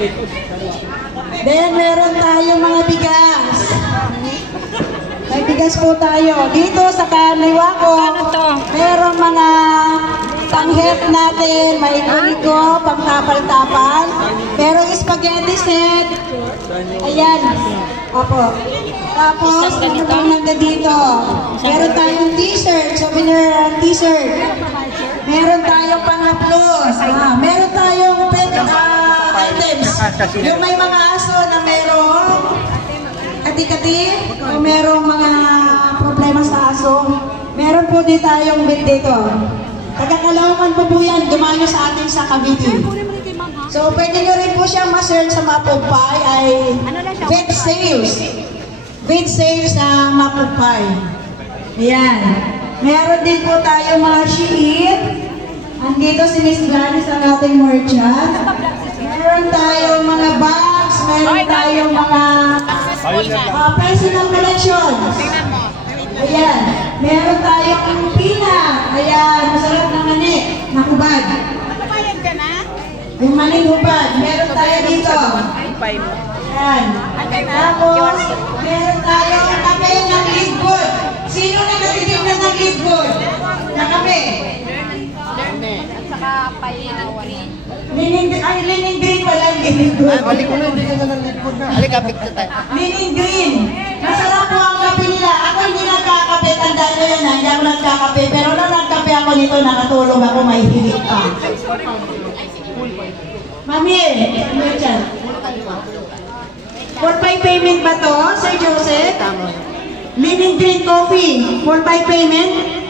Then, meron tayo mga bigas. May bigas po tayo. Dito sa kaliwa ko, meron mga tanghep natin, may iko, pangtapal-tapal. Merong spaghetti set. Ayan. Opo. Tapos, ano bang nanda dito? Meron tayong t-shirt, souvenir t-shirt. Meron tayong panghaplos. Meron tayong items. Yung may mga aso na merong kati-kati o merong mga problema sa aso. Meron po din tayong bit dito. Taga-Caloocan po yan, dumayo sa atin sa Cavite. So, pwede nyo rin po siyang ma-search sa Mapugpay ay vet sales. Vet sales na Mapugpay. Ayan. Meron din po tayo mga sheet. Andito si Miss Gladys ang ating merchant. Meron tayong mga bags. Meron tayong mga personal collections. Ayan. Meron tayong pina. Ayan. Masarap na mani. Nakubad. Yung maning hubad. Meron tayo dito. Ayan. Tapos, meron tayong kape ng Lidgood. Sino na natitim na ng Lidgood? Na kape? At saka Linin Green pala yung Lidgood. Balik ko na, hindi ka na ng Lidgood na. Halika, picture tayo. Linin Green. Masarap po ang kape nila. Ako hindi nagkakape. Tandaan nyo yun, hindi ako nagkakape. Pero nung nagkape ako nito, nakatulog ako, may hilig pa. Mami, ano dyan? Full by payment ba to, Sir Joseph? Linin Green Coffee. Full by payment?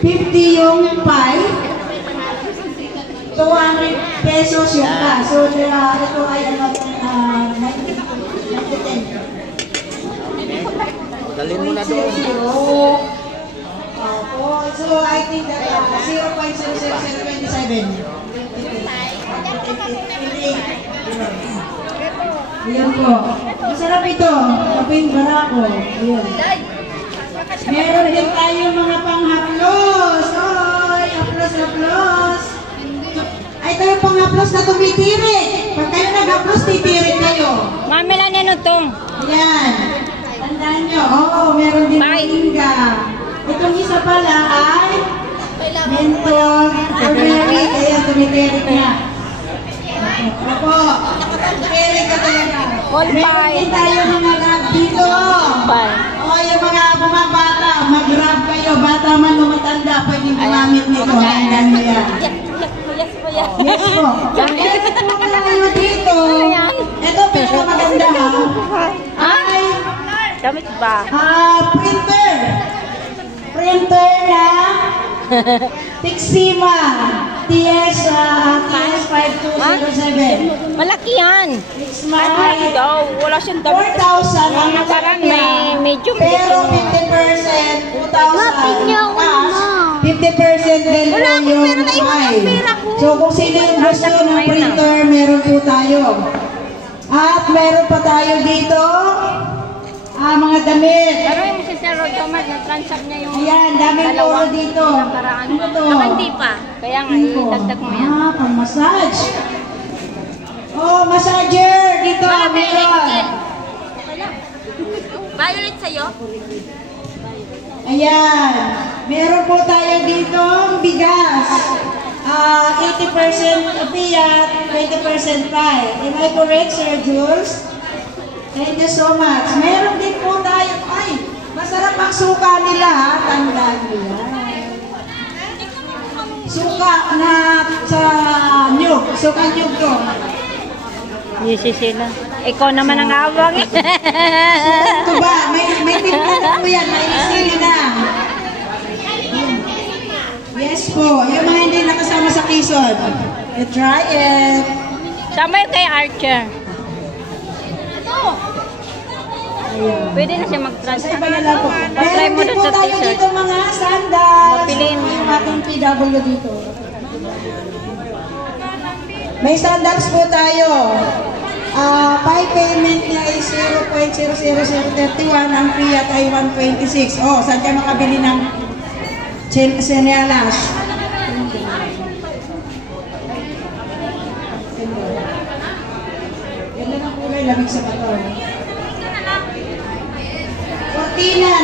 50 yung pie. 200 pesos yung ka. So, ito ay ano, 90. Dalhin mo na doon. So, I think that 0.00027. Ayan po. Masarap ito. Kaping barako. Ayan. Meron din tayo mga panghaplos. Oy, haplos. Ay, ito yung panghaplos na tumitirik. Pag kayo naghaplos, titirik kayo. Mamila na no to. Ayan. Tandaan nyo. Oo, meron din mingga. Itong isa pala ay mentor, turmeric. Ayan, tumitirik na. Opo. Tumitirik ka talaga. Meron din tayo mga rab dito. O, yung mga bumabata, mag-rab kayo. Bata man o matanda, pwedeng gumamit nito. Hanggang mo yan. Yes po. Meron po tayo dito. Ito, pinakamaganda ha. Ay, damit ba? Printer. Printer na Tixima TS5207. Malaki yan. It's my daw. Wala siyang damit. 4,000 ang nakaraan may medium pero 50%, 2,000 cash, 50% din po yung high. So kung sino yung gusto ng printer, meron po tayo. At meron pa tayo dito mga damit. Pero yung si Sir Rod Thomas, na-transact niya yung ayan, daming polo dito. Ano to? Hindi pa. Kaya nga, idagdag mo yan. Pang-massage. Oh, massager. Dito, meron. Violet sa'yo? Ayan. Meron po tayo dito bigas. 80% fiat, 20% pie. Am I correct, Sir Jules? Thank you so much. Meron din po tayo. Ay, masarap ang suka nila ha. Tandaan nila. Suka na sa nyug. Suka nyug to. Yes, sila. Ikaw naman ang awang eh. Ito ba? May timpla po yan. May sili na. Yes po. Yung mga hindi nakasama sa Quezon. You try it. Sama yung kay Archer. Pwede na siya mag-transfer. Pag-try mo doon sa t-shirt. Meron din po tayo dito mga sandals. Mapiliin mo. Yung ating PW dito. May sandals po tayo. Pie payment niya ay 0.00031. Ang fiat ay 126. Oh, saan ka makabili ng senealas? Ganda. Ganda ng kulay, lamig sa katawan. Cortina.